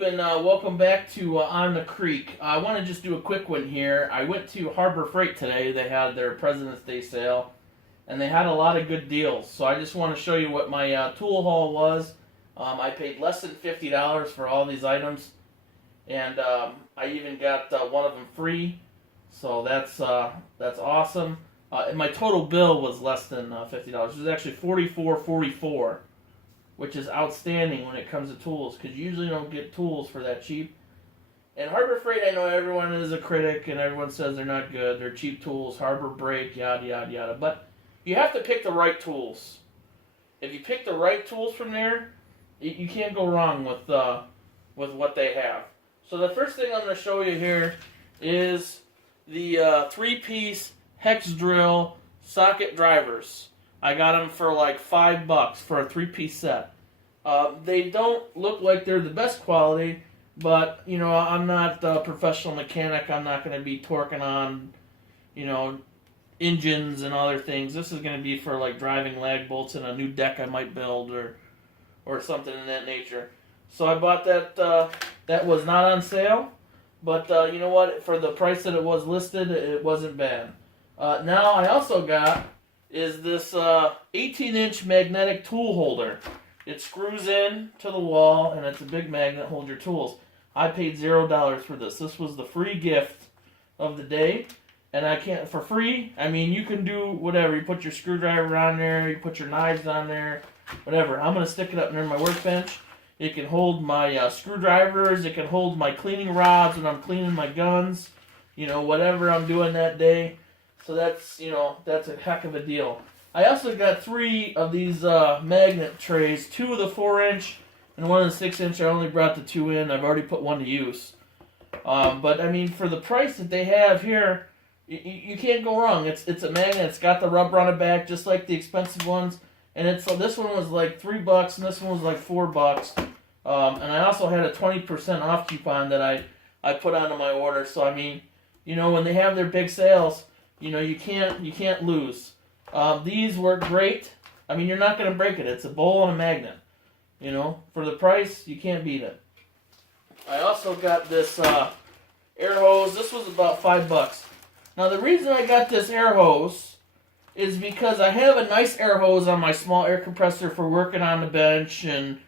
YouTube, and welcome back to On the Creek. I want to just do a quick one here. I went to Harbor Freight today. They had their President's Day sale, and they had a lot of good deals. So I just want to show you what my tool haul was. I paid less than $50 for all these items, and I even got one of them free. So that's awesome. And my total bill was less than $50. It was actually $44.44. Which is outstanding when it comes to tools, because you usually don't get tools for that cheap. And Harbor Freight, I know everyone is a critic, and everyone says they're not good. They're cheap tools, Harbor Break, yada, yada, yada. But you have to pick the right tools. If you pick the right tools from there, you can't go wrong with what they have. So the first thing I'm going to show you here is the three-piece hex drill socket drivers. I got them for like $5 for a three-piece set. They don't look like they're the best quality, but, you know, I'm not a professional mechanic. I'm not going to be torquing on, you know, engines and other things. This is going to be for like driving lag bolts in a new deck I might build or something in that nature. So I bought that. That was not on sale, but you know what? For the price that it was listed, it wasn't bad. Now I also got is this 18-inch magnetic tool holder. It screws in to the wall, and it's a big magnet, hold your tools. I paid $0 for this. This was the free gift of the day, and I can't, for free, I mean, you can do whatever. You put your screwdriver on there, you put your knives on there, whatever. I'm going to stick it up near my workbench. It can hold my screwdrivers, it can hold my cleaning rods when I'm cleaning my guns, you know, whatever I'm doing that day. So that's, you know, that's a heck of a deal. I also got 3 of these magnet trays, 2 of the 4-inch and 1 of the 6-inch. I only brought the 2 in. I've already put 1 to use. But, I mean, for the price that they have here, you can't go wrong. It's a magnet. It's got the rubber on the back, just like the expensive ones. And this one was like $3, and this one was like $4. And I also had a 20% off coupon that I put onto my order. So, I mean, you know, when they have their big sales, you know, you can't lose. These work great. I mean, you're not going to break it. It's a bowl and a magnet. You know, for the price, you can't beat it. I also got this air hose. This was about $5. Now, the reason I got this air hose is because I have a nice air hose on my small air compressor for working on the bench and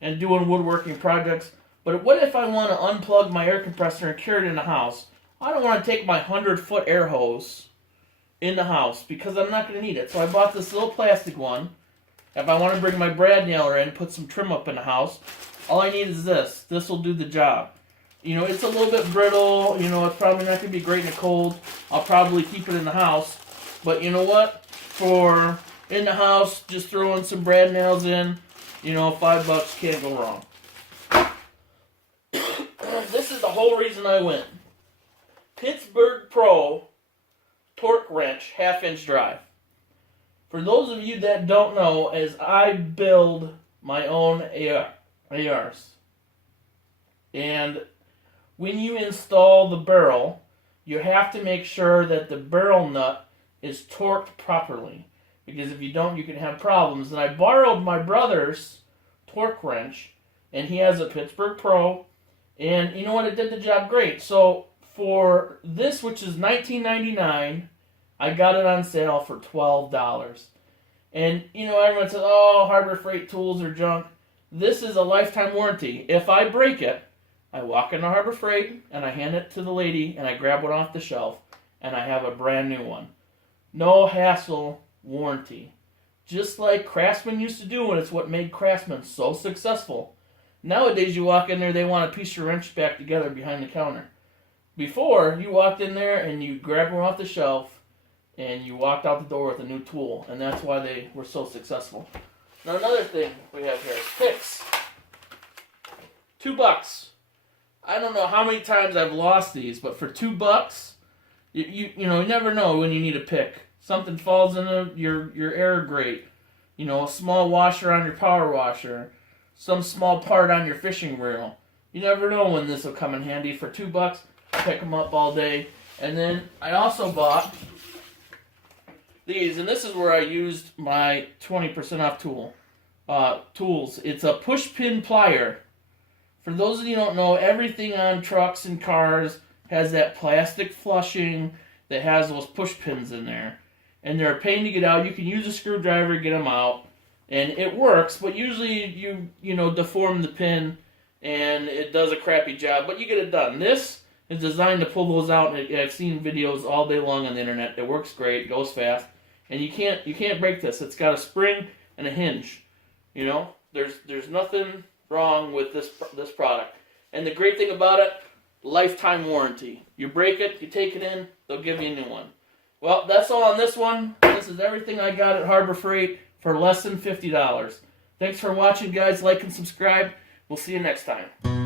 doing woodworking projects. But what if I want to unplug my air compressor and carry it in the house? I don't want to take my 100-foot air hose in the house because I'm not going to need it. So I bought this little plastic one. If I want to bring my brad nailer in and put some trim up in the house, all I need is this. This will do the job. You know, it's a little bit brittle. You know, it's probably not going to be great in the cold. I'll probably keep it in the house. But you know what? For in the house, just throwing some brad nails in, you know, $5 can't go wrong. This is the whole reason I went. Pittsburgh Pro torque wrench, 1/2-inch drive. For those of you that don't know, as I build my own ARs, and when you install the barrel, you have to make sure that the barrel nut is torqued properly, because if you don't, you can have problems. And I borrowed my brother's torque wrench, and he has a Pittsburgh Pro, and you know what, it did the job great. So for this, which is $19.99, I got it on sale for $12. And, you know, everyone says, oh, Harbor Freight tools are junk. This is a lifetime warranty. If I break it, I walk into Harbor Freight, and I hand it to the lady, and I grab one off the shelf, and I have a brand new one. No hassle warranty. Just like Craftsman used to do, and it's what made Craftsman so successful. Nowadays, you walk in there, they want to piece your wrench back together behind the counter. Before, you walked in there, and you grabbed one off the shelf, and you walked out the door with a new tool, and that's why they were so successful. Now, another thing we have here is picks. $2. I don't know how many times I've lost these, but for $2, you know, you never know when you need a pick. Something falls into your air grate. You know, a small washer on your power washer. Some small part on your fishing reel. You never know when this will come in handy. For $2, pick them up all day. And then I also bought these, and this is where I used my 20% off tools. It's a Pushpinplier For those of you who don't know, everything on trucks and cars has that plastic flushing that has those push pins in there. And they're a pain to get out. You can use a screwdriver to get them out. And it works, but usually you deform the pin and it does a crappy job, but you get it done. This is designed to pull those out, and I've seen videos all day long on the internet. It works great, goes fast, and you can't break this. It's got a spring and a hinge. There's nothing wrong with this product. And the great thing about it, lifetime warranty. You break it, you take it in, they'll give you a new one. Well, that's all on this one. This is everything I got at Harbor Freight for less than $50. Thanks for watching, guys. Like and subscribe. We'll see you next time.